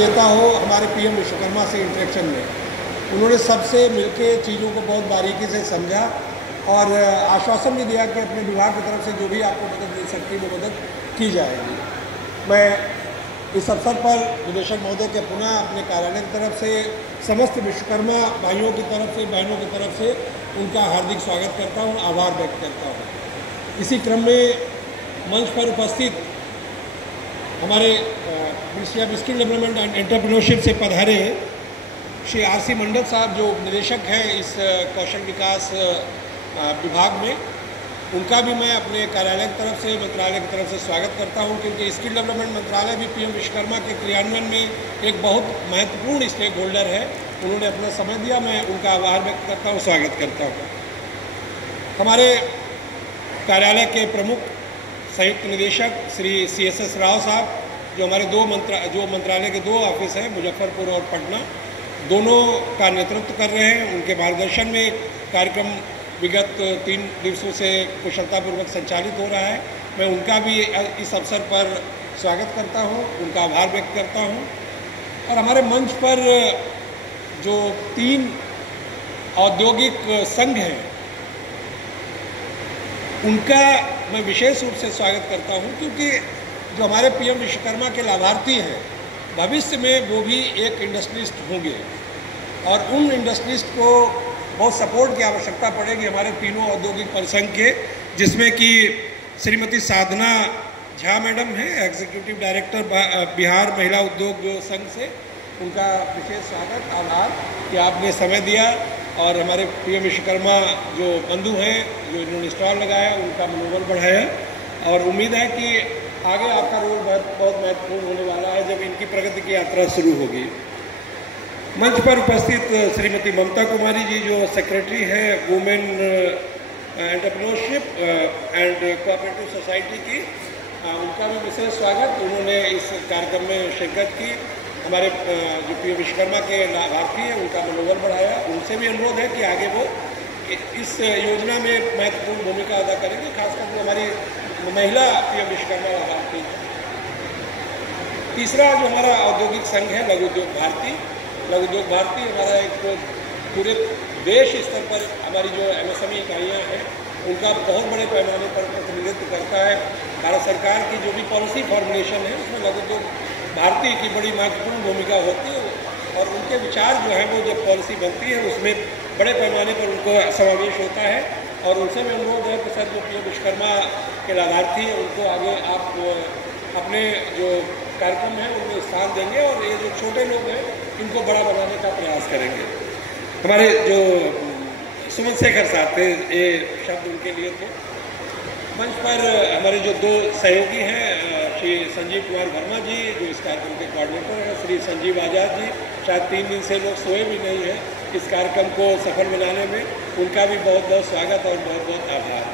नेता हो हमारे पीएम विश्वकर्मा से इंटरेक्शन में, उन्होंने सबसे मिलके चीज़ों को बहुत बारीकी से समझा और आश्वासन भी दिया कि अपने विभाग की तरफ से जो भी आपको मदद मिल सकती है वो मदद की जाएगी। मैं इस अवसर पर निदेशक महोदय के पुनः अपने कार्यालय की तरफ से समस्त विश्वकर्मा भाइयों की तरफ से, बहनों की तरफ से उनका हार्दिक स्वागत करता हूँ, आभार व्यक्त करता हूँ। इसी क्रम में मंच पर उपस्थित हमारे ministry of skill development and entrepreneurship से पधारे श्री आर.सी. मंडल साहब, जो निदेशक हैं इस कौशल विकास विभाग में, उनका भी मैं अपने कार्यालय की तरफ से, मंत्रालय की तरफ से स्वागत करता हूं, क्योंकि स्किल डेवलपमेंट मंत्रालय भी पीएम विश्वकर्मा के क्रियान्वयन में एक बहुत महत्वपूर्ण स्टेक होल्डर है। उन्होंने अपना समय दिया, मैं उनका आभार व्यक्त करता हूं, स्वागत करता हूं। हमारे कार्यालय के प्रमुख संयुक्त निदेशक श्री C.S.S. राव साहब, जो हमारे जो मंत्रालय के 2 ऑफिस हैं, मुजफ्फरपुर और पटना, दोनों का नेतृत्व कर रहे हैं। उनके मार्गदर्शन में कार्यक्रम विगत 3 दिवसों से कुशलतापूर्वक संचालित हो रहा है। मैं उनका भी इस अवसर पर स्वागत करता हूं, उनका आभार व्यक्त करता हूं। और हमारे मंच पर जो 3 औद्योगिक संघ हैं, उनका मैं विशेष रूप से स्वागत करता हूं, क्योंकि जो हमारे पीएम विश्वकर्मा के लाभार्थी हैं, भविष्य में वो भी एक इंडस्ट्रियलिस्ट होंगे और उन इंडस्ट्रियलिस्ट को बहुत सपोर्ट की आवश्यकता पड़ेगी हमारे तीनों औद्योगिक परिसंघ के, जिसमें कि श्रीमती साधना झा मैडम हैं, एग्जीक्यूटिव डायरेक्टर बिहार महिला उद्योग संघ से। उनका विशेष स्वागत, आभार कि आपने समय दिया और हमारे पीएम विश्वकर्मा जो बंधु हैं, जो इन्होंने स्टॉल लगाया, उनका मनोबल बढ़ाया। और उम्मीद है कि आगे आपका रोल बहुत महत्वपूर्ण होने वाला है जब इनकी प्रगति की यात्रा शुरू होगी। मंच पर उपस्थित श्रीमती ममता कुमारी जी, जो सेक्रेटरी हैं women entrepreneurship and cooperative society की, उनका भी विशेष स्वागत। उन्होंने इस कार्यक्रम में शिरकत की, हमारे जो पीएम विश्वकर्मा के लाभार्थी हैं उनका मनोबल बढ़ाया। उनसे भी अनुरोध है कि आगे वो इस योजना में महत्वपूर्ण भूमिका अदा करेंगे, खासकर जो हमारी महिला पीएम विश्वकर्मा लाभार्थी हैं। तीसरा जो हमारा औद्योगिक संघ है लघु उद्योग भारती। लघु उद्योग भारती हमारा एक पूरे देश स्तर पर हमारी जो MSME इकाइयाँ हैं, उनका बहुत बड़े पैमाने पर प्रतिनिधित्व करता है। भारत सरकार की जो भी पॉलिसी फॉर्मुलेशन है, उसमें लघु उद्योग भारती की बड़ी महत्वपूर्ण भूमिका होती है और उनके विचार जो है वो जब पॉलिसी बनती है उसमें बड़े पैमाने पर उनको समावेश होता है। और उनसे भी अनुरोध है कि सर जो पीएम विश्वकर्मा के लाभार्थी हैं उनको आगे आप अपने जो कार्यक्रम है उनमें स्थान देंगे और ये जो छोटे लोग हैं इनको बड़ा बनाने का प्रयास करेंगे। हमारे जो सुमन शेखर साहब थे, ये शब्द उनके लिए थे। मंच पर हमारे जो 2 सहयोगी हैं, श्री संजीव कुमार वर्मा जी, जो इस कार्यक्रम के कोऑर्डिनेटर हैं, श्री संजीव आज़ाद जी, शायद 3 दिन से लोग सोए भी नहीं हैं इस कार्यक्रम को सफल बनाने में, उनका भी बहुत बहुत स्वागत और बहुत बहुत आभार।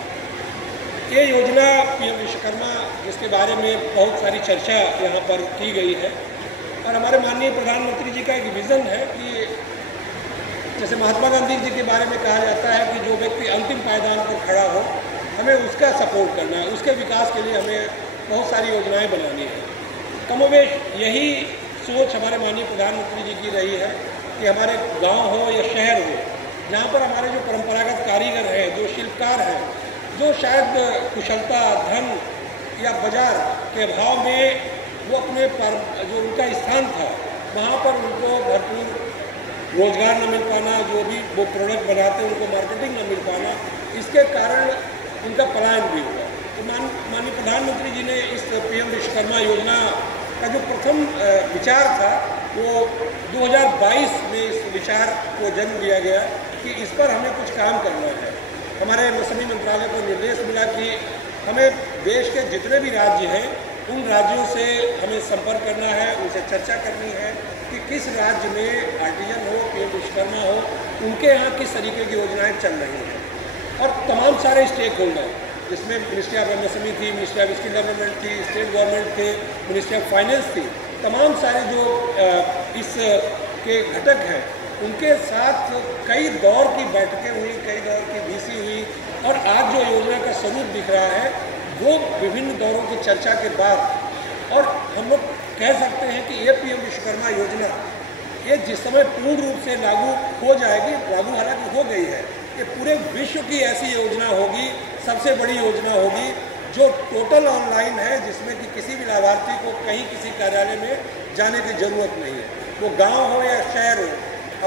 ये योजना पीएम विश्वकर्मा, जिसके बारे में बहुत सारी चर्चा यहाँ पर की गई है, और हमारे माननीय प्रधानमंत्री जी का एक विज़न है कि जैसे महात्मा गांधी जी के बारे में कहा जाता है कि जो व्यक्ति अंतिम पायदान पर खड़ा हो, हमें उसका सपोर्ट करना है, उसके विकास के लिए हमें बहुत सारी योजनाएं बनानी है। कमोवेश यही सोच हमारे माननीय प्रधानमंत्री जी की रही है कि हमारे गांव हो या शहर हो, जहां पर हमारे जो परंपरागत कारीगर हैं, जो शिल्पकार हैं, जो शायद कुशलता, धन या बाजार के अभाव में वो अपने जो उनका स्थान था वहाँ पर उनको भरपूर रोजगार न मिल पाना, जो भी वो प्रोडक्ट बनाते हैं उनको मार्केटिंग न मिल पाना, इसके कारण उनका पलायन भी हुआ। तो माननीय प्रधानमंत्री जी ने इस पीएम विश्वकर्मा योजना का जो प्रथम विचार था, वो 2022 में इस विचार को जन्म दिया गया कि इस पर हमें कुछ काम करना है। हमारे MSME मंत्रालय को निर्देश मिला कि हमें देश के जितने भी राज्य हैं, उन राज्यों से हमें संपर्क करना है, उनसे चर्चा करनी है कि किस राज्य में आर्टिजन हो, पीएम विश्वकर्मा हो, उनके यहाँ किस तरीके की योजनाएं चल रही हैं। और तमाम सारे स्टेक होल्डर, जिसमें मिनिस्ट्री ऑफ MSME थी, मिनिस्ट्री ऑफ स्किल डेवलपमेंट थी, स्टेट गवर्नमेंट थे, मिनिस्ट्री ऑफ फाइनेंस थी, तमाम सारे जो इस के घटक हैं, उनके साथ कई दौर की बैठकें हुई, कई दौर की VC हुई, और आज जो योजना का स्वरूप दिख रहा है वो विभिन्न दौरों की चर्चा के बाद, और हम लोग कह सकते हैं कि ये पीएम विश्वकर्मा योजना ये जिस समय पूर्ण रूप से लागू हो जाएगी, लागू हालांकि हो गई है, ये पूरे विश्व की ऐसी योजना होगी, सबसे बड़ी योजना होगी जो टोटल ऑनलाइन है, जिसमें कि किसी भी लाभार्थी को कहीं किसी कार्यालय में जाने की ज़रूरत नहीं है। वो गांव हो या शहर हो,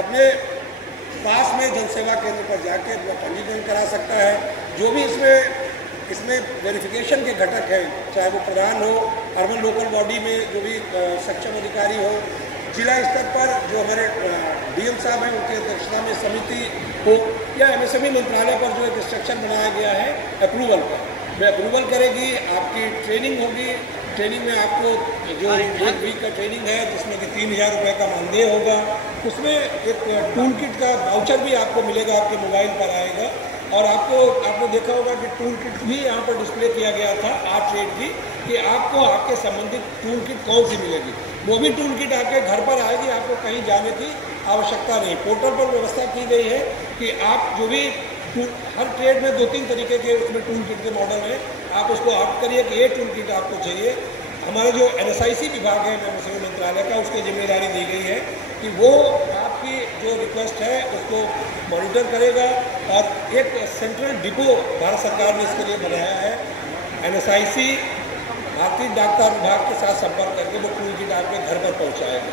अपने पास में जनसेवा केंद्र पर जाके अपना पंजीकरण करा सकता है। जो भी इसमें वेरिफिकेशन के घटक हैं, चाहे वो प्रधान हो, अर्बन लोकल बॉडी में जो भी सक्षम अधिकारी हो, जिला स्तर पर जो हमारे डीएम साहब हैं उनकी अध्यक्षता में समिति हो, या एमएसएमई मंत्रालय पर जो एक इंस्ट्रक्शन बनाया गया है अप्रूवल पर, वे अप्रूवल करेगी, आपकी ट्रेनिंग होगी। ट्रेनिंग में आपको जो 1 वीक का ट्रेनिंग है जिसमें कि 3000 रुपये का मानदेय होगा, उसमें एक टूल किट का वाउचर भी आपको मिलेगा, आपके मोबाइल पर आएगा। और आपने देखा होगा कि टूल किट भी यहाँ पर डिस्प्ले किया गया था आर्ट रेट की, कि आपको आपके संबंधित टूल किट कौन सी मिलेगी। वो भी टूल किट आपके घर पर आएगी, आपको कहीं जाने की आवश्यकता नहीं। पोर्टल पर व्यवस्था की गई है कि आप जो भी हर ट्रेड में 2-3 तरीके के उसमें टूल किट के मॉडल हैं, आप उसको ऑप्ट करिए कि ये टूल किट आपको चाहिए। हमारा जो NSIC विभाग है एमएसएमई मंत्रालय का, उसकी जिम्मेदारी दी गई है कि वो आपकी जो रिक्वेस्ट है उसको मॉनिटर करेगा। और एक सेंट्रल डिपो भारत सरकार ने इसके लिए बनाया है। NSIC भारतीय डाक विभाग के साथ संपर्क करके वो टूल किट आपके घर पर पहुँचाएगा।